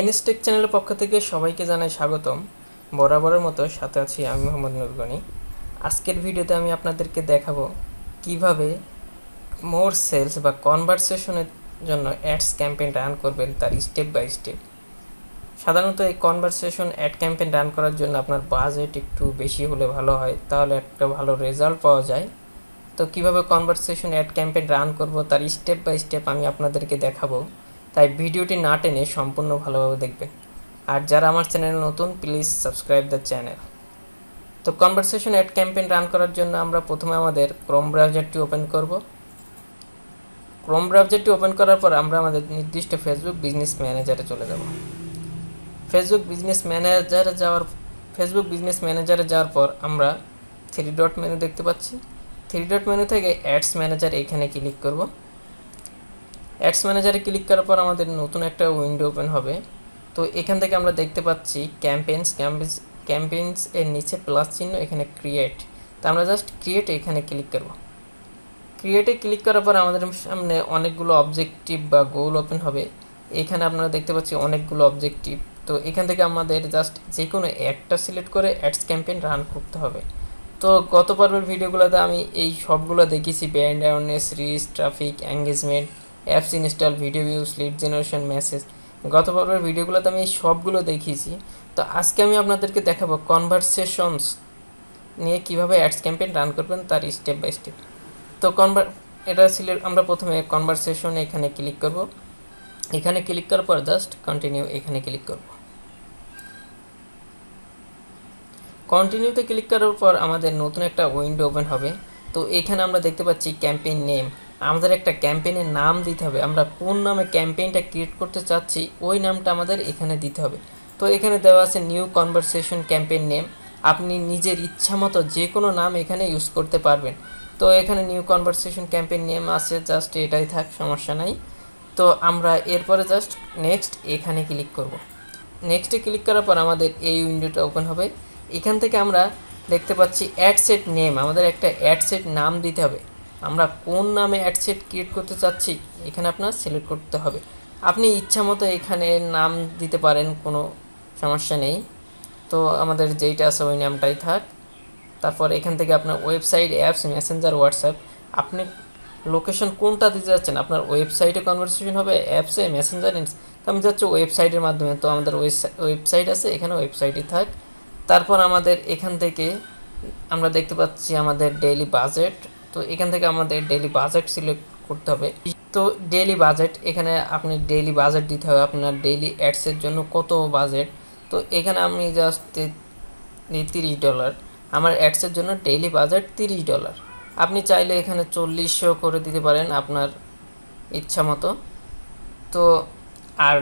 এনএসটেক চ্যানেলের পক্ষ থেকে সবাইকে জানাই স্বাগতম। বরাবরের মতো সাথে আছি আমি মোহাম্মদ নুরগনি। আজকের ভিডিওতে আমি আপনাদেরকে দেখাবো কিভাবে মোর সেলস বা কনভারসেশনের জন্য অ্যাডস ক্যাম্পেইন রান করবেন, তার স্টেপ বাই স্টেপ। সাধারণত এই কনভারসেশন অ্যাড ক্যাম্পেইন রান করার জন্য আপনার বাজেট একটু বেশি হলে ভালো হয়, তাহলে একটা ভালো রেজাল্ট পাওয়া যায়। তো কিভাবে কনভারসেশন অ্যাড ক্যাম্পেইন রান করব তার স্টেপ বাই স্টেপ আমি আপনাদেরকে দেখাবো, তাই ভিডিওটি না টেনে সম্পূর্ণ ভালোভাবে দেখবেন। আর যারা আমার চ্যানেলে নতুন, প্লিজ সাবস্ক্রাইব দ্য চ্যানেল। তো কনভারসেশন অ্যাড ক্যাম্পেইন রান করার জন্য আমরা প্রথমে আমাদের ক্রোম ব্রাউজারটি ওপেন করব। ক্রোম ব্রাউজারটি ওপেন করার পর আমরা আমাদের নির্দিষ্ট ফেসবুক বিজনেস ম্যানেজারে চলে যাব। ফেসবুক বিজনেস ম্যানেজারে যাওয়ার পর আমরা 3 ডট মেনু দেখতে পাচ্ছি। 3 ডট মেনু থেকে অ্যাডস ম্যানেজার এখানে ক্লিক করব। অ্যাডস ম্যানেজারে ক্লিক করার পর আমাদের নতুন একটা উইন্ডো ওপেন হবে। তো এখান থেকে আমরা দেখতে পাচ্ছি ক্যাম্পেইনস এর নিচে প্লাস চিহ্ন, এখানে ক্রিয়েট। তো আমরা জাস্ট ক্রিয়েট এখানে ক্লিক করব। ক্রিয়েটে ক্লিক করার পর আমাদের সামনে অনেকগুলো অবজেক্টিভ বা গোল ওপেন হবে। এখানে আপনারা দেখতে পাচ্ছি অনেকগুলো অবজেক্টিভ। তো এখান থেকে আমাদের জাস্ট যে কোনো একটা সিলেক্ট করে অ্যাডস ক্যাম্পেইন রান করতে হবে। তো গত পর্বের ভিডিওগুলোতে আমি এই সবগুলো দেখিয়েছি: brand awareness, reach, traffic, engagement, apps install, video views, lead generation, message. গত পর্বের ভিডিওগুলোতে আমি এই সবগুলো দেখিয়েছি। তো আজকে আমি আপনাদেরকে দেখাবো কনভারসেশনস নিয়ে কীভাবে অ্যাডস ক্যাম্পেইন রান করবেন, তার স্টেপ বাই স্টেপ। তো আমরা প্রথমে কনভারসেশন এখানে ক্লিক করব। এখানে ক্লিক করার পর জাস্ট কন্টিনিউ এখানে ক্লিক করব। কন্টিনিউতে ক্লিক করার পর আমাদের নতুন একটা উইন্ডো ওপেন হবে। তো এখানে আমরা দেখতে পাচ্ছি ক্যাম্পেইন নেম। আমাদের একটা ক্যাম্পেইনের নাম দিতে হবে। আমরা কোন নামে ক্যাম্পেইনটা ক্রিয়েট করতে চাচ্ছি ওই নামটা আমাদের এখানে দিতে হবে। তো এখানে দেওয়া আছে নিউ কনভারসেশন ক্যাম্পেইন নেম। আপনি নিজের ইচ্ছা মতো যে কোনো নাম এখানে ইউজ করতে পারবেন। তো এখানে নিউ কনভারসেশন ক্যাম্পেইন নেম আছে, জাস্ট এটাই থাক, সমস্যা নাই। তো আমরা এরপরে জাস্ট নেক্সট এখানে ক্লিক করব। নেক্সটে ক্লিক করার পর আমাদের এই উইন্ডোটা ওপেন হবে। এখান থেকে আমরা দেখতে পাচ্ছি অ্যাডসেট নেম। আমাদের একটা অ্যাডসেট নাম দিতে হবে। আমরা কোন নামে অ্যাডসেট ক্রিয়েট করতে চাচ্ছি এখানে আপনার সিলেক্ট করতে হবে। আপনি ইচ্ছা মতো এখানে নাম দিতে পারেন, কোনো সমস্যা নেই। তো আমাদের যেইটা আছে ওই নামটাই থাক। তারপর এখান থেকে আপনার ওয়েবসাইট, অ্যাপস, মেসেঞ্জার, হোয়াটসঅ্যাপ, আপনি লোকেশন কোনটা দিতে যাচ্ছেন। আপনার ওয়েবসাইটে কনভারসেশন হবে, অ্যাপসে, মেসেঞ্জারে। তো আমি যাচ্ছি ওয়েবসাইটের মাধ্যমে। তো আমাদের ওয়েবসাইট আছে, এখানে ওয়েবসাইটই থাক। তারপর আমাদের এখান থেকে আমরা দেখতে পাচ্ছি আমাদের ডেইলি বাজেট। তো এখান থেকে আমাদের ডেইলি বাজেট সিলেক্ট করতে হবে। তো ডেইলি বাজেট, এখানে আপনি ডেইলি বাজেট দিতে হবে, আপনার ডেইলি অ্যাডসের জন্য কত বাজেট। তো এখানে আমি জাস্ট $30। আমার অ্যাডসের জন্য ডেইলি বাজেট $30। আপনি চাইলে এখানে 4000 করে দিতে পারেন আপনার ইচ্ছা মতো। তো আর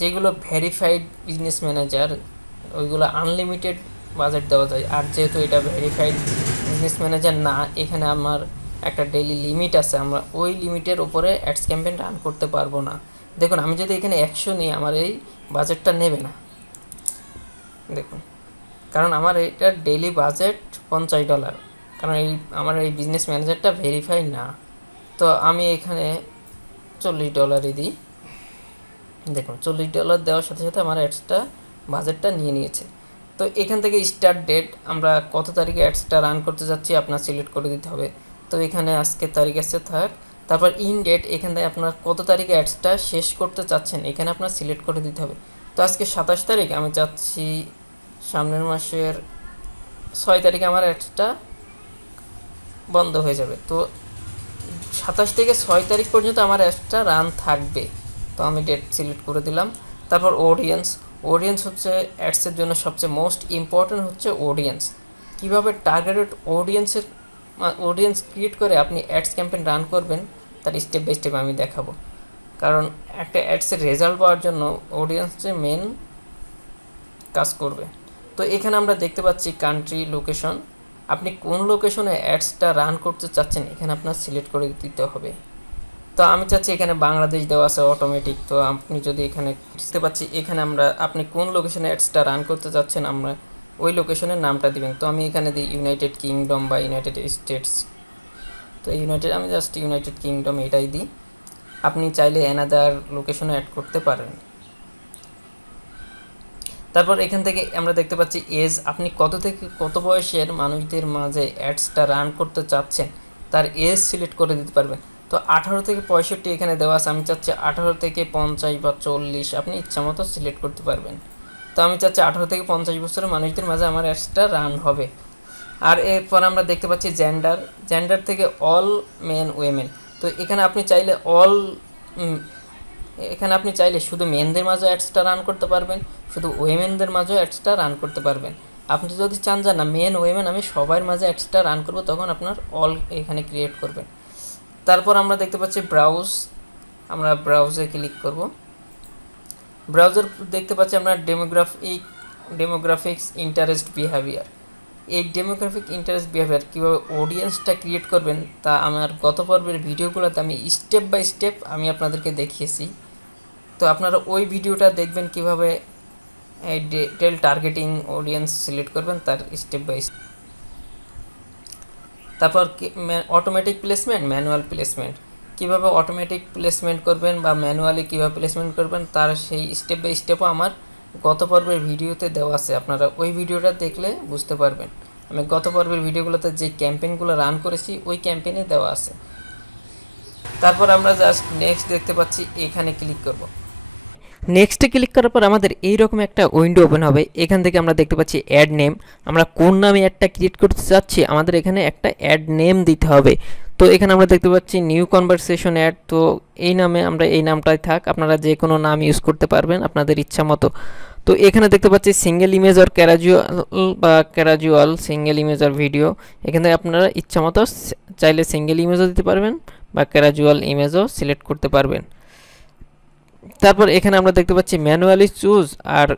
যেগুলো ভেরিফাইড বিজনেস ম্যানেজার ওইগুলো আনলিমিটেড বাজেট দেওয়া যায়। আর যেহেতু এটা ভেরিফাইড বিজনেস ম্যানেজার না, এখানে আমার একটা ডেইলি লিমিট আছে, আমরা ওই লিমিটের উপরে অ্যাডস ক্যাম্পেইন রান করতে পারবো না। দেখুন, আমি যদি এখানে 100 নিই আমার এই বাজেটটা নেবে না, দেখুন, কারণ আমার এটা ডেইলি বাজেট $50, কারণ আমার এই বিজনেস ম্যানেজারটা ভেরিফাই না। তো আমি এখানে $40 দিই। দেখুন, $40 দেওয়ার সাথে সাথে আমার অ্যাডসটা বাজেটটা নিয়ে নিয়েছে। তো এখান থেকে স্টার্ট ডেট, আমরা কত তারিখে অ্যাডসটা রান করতে যাচ্ছি আপনার সিলেক্ট করে দিতে হবে। তো এখানে আজকের তারিখ আছে, থাক। তারপর ইন ডেট, এখান থেকে আপনার কত তারিখে অ্যাডসটা শেষ করতে চাচ্ছেন এখানে আপনার সিলেক্ট করে দিতে হবে। তো আজকে 27 তারিখ, আমি চাচ্ছি সামনের মাসের 6 তারিখে আমার অ্যাডসটা বন্ধ হয়ে যাবে। তো 27 থেকে 6 তারিখ পর্যন্ত আমার অ্যাডসটা রান থাকবে। তো আমি ডেট সিলেক্ট করে দিলাম। তারপর অডিয়েন্স হচ্ছে অ্যাডসের জন্য সবচেয়ে মোস্ট ইম্পর্ট্যান্ট হচ্ছে অডিয়েন্স। কীভাবে টার্গেটেড অডিয়েন্স ক্রিয়েট করে আপনি অ্যাডস ক্যাম্পেইন রান করবেন তার স্টেপ বাই স্টেপ আমি দেখাবো। কারণ একটা অ্যাডসের রেজাল্ট পাওয়ার জন্য অডিয়েন্স যে মেন কাজ করবে। তো এখানে আমরা দেখতে পাচ্ছি কান্ট্রি, লোকেশন, আপনি কোন লোকেশনে অ্যাডসটা রান করতে চাচ্ছেন এখানে আপনার সিলেক্ট করে দিতে হবে। তো আমি চাচ্ছি এখানে বাংলাদেশ দেওয়া আছে অটোমেটিক। তো আপনি যদি এখানে দেখতে পাচ্ছি এখানে আপনি কোন লোকেশনে অ্যাডসটা রান করতে চাচ্ছেন আমরা ওই লোকেশনের নামটা দিবেন। তো আমি এখানে দিই ইউনাইটেড কিংডম বা ইউনাইটেড স্টেটস। তো আমি জাস্ট ইউনাইটেড কিংডম এটাই দিই। আপনি চাইলে অ্যানাদার লোকেশনে অ্যাড করতে পারেন। তারপর এখান থেকে আমরা দেখতে পাচ্ছি এজ, আপনি কত থেকে কত বয়সের মানুষদের মাঝে অ্যাডসটা রান করতে চাচ্ছেন তার এজ সিলেক্ট করে দিতে পারবেন। তো 18 থেকে 65 এখানে দেওয়া আছে, আমি চাচ্ছি 18 থেকে 50 বা 40, আপনি ইচ্ছা মতো সিলেক্ট করতে পারবেন। তো আমি চাচ্ছি 18 থেকে 50 বছরের মানুষদের মাঝে আমার অ্যাডসটা রান হবে। আর এরপর আমরা দেখতে পাচ্ছি জেন্ডার, জেন্ডার থেকে অল মেন ওয়েমেন। তো এখানে আপনি চাইলে এখানে আপনি চাইলে শুধু মেনদের মাঝে অ্যাডসটা রান করতে পারবেন, শুধু ওয়েমেনদের মাঝেও অ্যাডসটা রান করতে পারবেন। আপনি যদি চান যে না মেন ওয়েমেন আমি সবার মাঝে অ্যাডসটা রান করব, তখন আপনার অল এখানে ক্রিয়েট করবেন। তারপর আমরা দেখতে পাচ্ছি ব্রাউজ, আমরা ব্রাউজে ক্লিক করব। ব্রাউজার দেখতে পাচ্ছি আমরা ডেমোগ্রাফিক্স ইন্টারেস্ট বিহেভিয়ার। এই ডেমোগ্রাফিক ইন্টারেস্ট বিহেভিয়ার কীভাবে অডিয়েন্সটা ক্রিয়েট করবেন তা আমার গত পর্বের ভিডিওগুলোতে আমি স্টেপ বাই স্টেপ আমি আপনাদেরকে দেখিয়েছি। তো আপনারা ওই ভিডিওটা দেখবেন কীভাবে এই ডিটেল টার্গেটিং অডিয়েন্স সিলেক্ট করবেন তার স্টেপ বাই স্টেপ। তারপর অটোমেটিক প্লেসমেন্ট, ম্যানুয়াল প্লেসমেন্ট, কীভাবে অটোমেটিক প্লেসমেন্ট করবেন বা ম্যানুয়ালি কীভাবে প্লেসমেন্ট করবেন তার সেই স্টেপ বাই স্টেপও আমার গত পর্বের ভিডিওতে দেওয়া আছে, আপনারা ওই ভিডিওটা দেখলে বুঝতে পারবেন। আমি গত পর্বের ভিডিওগুলোতে যে ক্যাম্পেইনগুলো রান করেছি ওই ক্যাম্পেইনে দেওয়া আছে। তারপর আমরা জাস্ট নেক্সট দেখতে পাচ্ছি, এখানে ক্লিক করব। নেক্সটে ক্লিক করার পর আমাদের এইরকম একটা উইন্ডো ওপেন হবে। এখান থেকে আমরা দেখতে পাচ্ছি অ্যাড নেম, আমরা কোন নামে অ্যাডটা ক্রিয়েট করতে চাচ্ছি আমাদের এখানে একটা অ্যাড নেম দিতে হবে। তো এখানে আমরা দেখতে পাচ্ছি নিউ কনভারসেশন অ্যাড, তো এই নামে আমরা এই নামটাই থাক, আপনারা যে কোনো নাম ইউজ করতে পারবেন আপনাদের ইচ্ছা মতো। তো এখানে দেখতে পাচ্ছি single image or carousel single image or video, এখান থেকে আপনারা ইচ্ছা মতো চাইলে সিঙ্গেল ইমেজও দিতে পারবেন বা ক্যারাজুয়াল ইমেজও সিলেক্ট করতে পারবেন। তারপর এখানে আমরা দেখতে পাচ্ছি ম্যানুয়ালি চুজ আর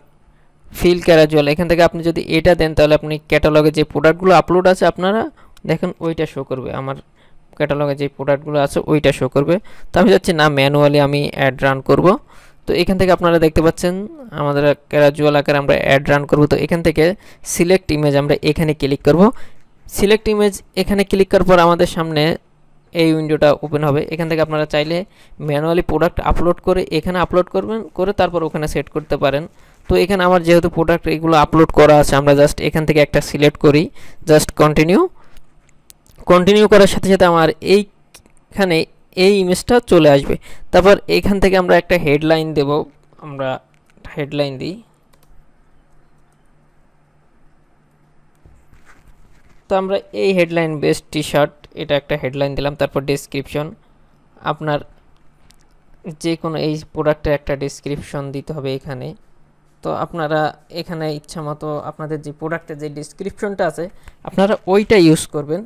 ফিল ক্যারাজুয়াল, এখান থেকে আপনি যদি এটা দেন তাহলে আপনি ক্যাটালগে যে প্রোডাক্টগুলো আপলোড আছে আপনারা দেখেন ওইটা শো করবে, আমার ক্যাটালগে যে প্রোডাক্টগুলো আছে ওইটা শো করবে। তো আমি যাচ্ছি না ম্যানুয়ালি আমি অ্যাড রান করব। তো এখান থেকে আপনারা দেখতে পাচ্ছেন আমাদের ক্যারাজুয়াল আকারে আমরা অ্যাড রান করব। তো এখান থেকে সিলেক্ট ইমেজ আমরা এখানে ক্লিক করব। সিলেক্ট ইমেজ এখানে ক্লিক করার পর আমাদের সামনে এই উইন্ডোটা ওপেন হবে। এখান থেকে আপনারা চাইলে ম্যানুয়ালি প্রোডাক্ট আপলোড করে এখানে আপলোড করবেন, করে তারপর ওখানে সেট করতে পারেন। তো এখানে আমার যেহেতু প্রোডাক্ট এগুলো আপলোড করা আছে, আমরা জাস্ট এখান থেকে একটা সিলেক্ট করি, জাস্ট কন্টিনিউ করার সাথে সাথে আমার এইখানে এই ইমেজটা চলে আসবে। তারপর এখান থেকে আমরা একটা হেডলাইন দেব, আমরা হেডলাইন দিই। তো আমরা এই হেডলাইন বেস্ট টি শার্ট এটা একটা হেডলাইন দিলাম। তারপর ডেসক্রিপশন, আপনার যে কোনো এই প্রোডাক্টের একটা ডেসক্রিপশন দিতে হবে এখানে। তো আপনারা এখানে ইচ্ছা মতো আপনাদের যে প্রোডাক্টের যে ডেসক্রিপশনটা আছে আপনারা ওইটা ইউজ করবেন।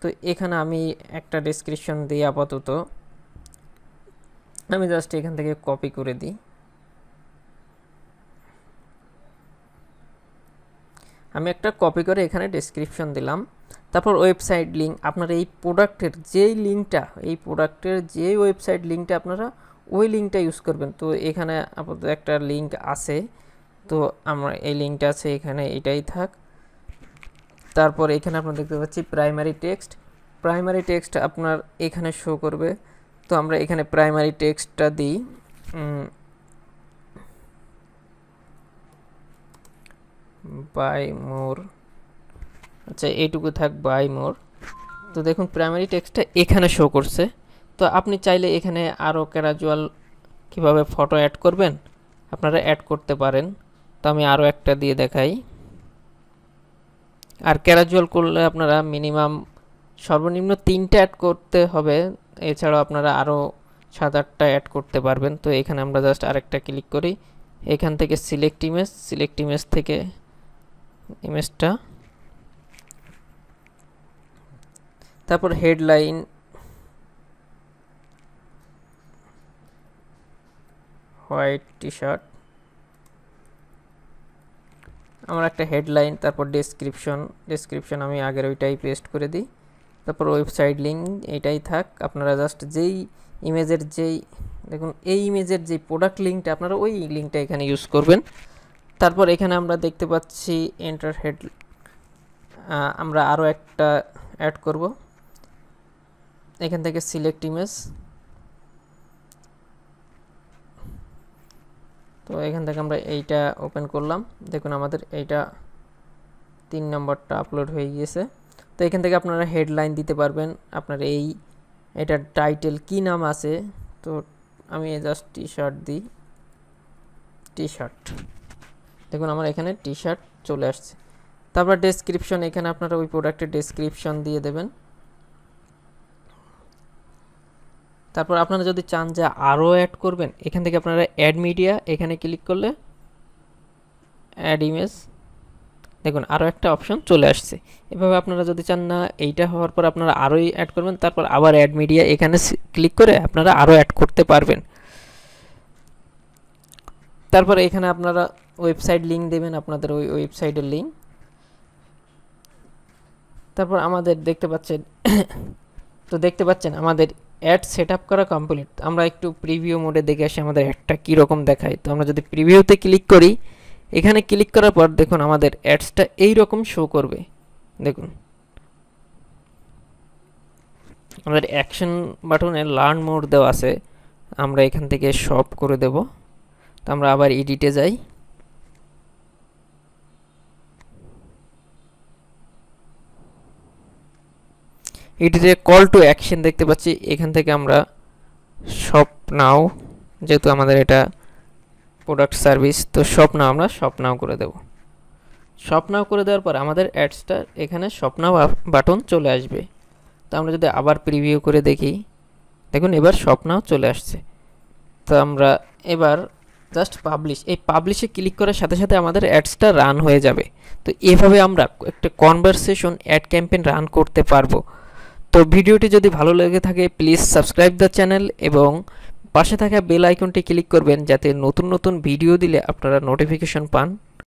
তো এখানে আমি একটা ডেসক্রিপশন দিই আপাতত, আমি জাস্ট এখান থেকে কপি করে দিই। আমি একটা কপি করে এখানে ডেসক্রিপশন দিলাম। তারপর ওয়েবসাইট লিঙ্ক, আপনারা এই প্রোডাক্টের যেই লিঙ্কটা, এই প্রোডাক্টের যে ওয়েবসাইট লিঙ্কটা আপনারা ওই লিঙ্কটা ইউজ করবেন। তো এখানে আপাতত একটা লিঙ্ক আছে, তো আমরা এই লিঙ্কটা আছে এখানে, এটাই থাক। তারপর এখানে আপনারা দেখতে পাচ্ছি প্রাইমারি টেক্সট আপনার এখানে শো করবে। তো আমরা এখানে প্রাইমারি টেক্সটটা দিই, বাই মোর, আচ্ছা এইটুকু থাক বাই মোর। তো দেখুন প্রাইমারি টেক্সটটা এখানে শো করছে। তো আপনি চাইলে এখানে আরও ক্যারাজুয়াল কীভাবে ফটো অ্যাড করবেন আপনারা অ্যাড করতে পারেন। তো আমি আরও একটা দিয়ে দেখাই। আর ক্যারাজুয়াল করলে আপনারা মিনিমাম সর্বনিম্ন 3টা অ্যাড করতে হবে, এছাড়াও আপনারা আরও 7-8টা অ্যাড করতে পারবেন। তো এখানে আমরা জাস্ট আরেকটা ক্লিক করি, এখান থেকে সিলেক্ট ইমেজ থেকে ইমেজটা, তারপর হেডলাইন হোয়াইট টি শার্ট, আমার একটা হেডলাইন, তারপর ডেসক্রিপশন আমি আগের ওইটাই পেস্ট করে দিই। তারপর ওয়েবসাইট লিঙ্ক এটাই থাক, আপনারা জাস্ট যেই ইমেজের দেখুন এই ইমেজের যে প্রোডাক্ট লিঙ্কটা আপনারা ওই লিঙ্কটা এখানে ইউজ করবেন। তারপর এখানে আমরা দেখতে পাচ্ছি এন্টার হেড, আমরা আরও একটা অ্যাড করব। এখান থেকে সিলেক্ট ইমেজ, তো এখান থেকে আমরা এইটা ওপেন করলাম, দেখুন আমাদের এইটা 3 নম্বরটা আপলোড হয়ে গিয়েছে। তো এখান থেকে আপনারা হেডলাইন দিতে পারবেন, আপনার এটার টাইটেল কি নাম আছে। তো আমি জাস্ট টি শার্ট দিই, টি শার্ট, দেখুন আমার এখানে টি শার্ট চলে আসছে। তারপর ডেসক্রিপশন, এখানে আপনারা ওই প্রোডাক্টের ডেসক্রিপশন দিয়ে দেবেন। তারপর আপনারা যদি চান যে আরও অ্যাড করবেন, এখান থেকে আপনারা অ্যাড মিডিয়া এখানে ক্লিক করলে অ্যাড ইমেজ, দেখুন আরও একটা অপশন চলে আসছে। এভাবে আপনারা যদি চান না এইটা হওয়ার পর আপনারা আরোই অ্যাড করবেন, তারপর আবার অ্যাড মিডিয়া এখানে ক্লিক করে আপনারা আরও অ্যাড করতে পারবেন। তারপর এখানে আপনারা ওয়েবসাইট লিঙ্ক দেবেন, আপনাদের ওই ওয়েবসাইটের লিঙ্ক। তারপর আমাদের দেখতে পাচ্ছেন আমাদের অ্যাড সেট আপ করা কমপ্লিট। আমরা একটু প্রিভিউ মোডে দেখে আসি আমাদের অ্যাডটা কীরকম দেখায়। তো আমরা যদি প্রিভিউতে ক্লিক করি, এখানে ক্লিক করার পর দেখুন আমাদের অ্যাডসটা এইরকম শো করবে। দেখুন আমাদের অ্যাকশন বাটনে লার্ন মোড দেওয়া আছে, আমরা এখান থেকে সব করে দেব। তো আমরা আবার এডিটে যাই, এডিটে কল টু অ্যাকশন দেখতে পাচ্ছি, এখান থেকে আমরা শপ নাও, যেহেতু আমাদের এটা প্রোডাক্ট সার্ভিস, তো শপ নাও আমরা শপ নাও করে দেব। শপ নাও করে দেওয়ার পর আমাদের অ্যাডসটা এখানে শপ নাও বাটন চলে আসবে। তো আমরা যদি আবার প্রিভিউ করে দেখি, দেখুন এবার শপ নাও চলে আসছে। তো আমরা এবার জাস্ট পাবলিশ, এই পাবলিশে ক্লিক করার সাথে সাথে আমাদের অ্যাডসটা রান হয়ে যাবে। তো এভাবে আমরা একটা কনভারসেশন অ্যাড ক্যাম্পেইন রান করতে পারবো। তো ভিডিওটি যদি ভালো লেগে থাকে প্লিজ সাবস্ক্রাইব দ্য চ্যানেল এবং পাশে থাকা বেল আইকনটি ক্লিক করবেন, যাতে নতুন নতুন ভিডিও দিলে আপনারা নোটিফিকেশন পান।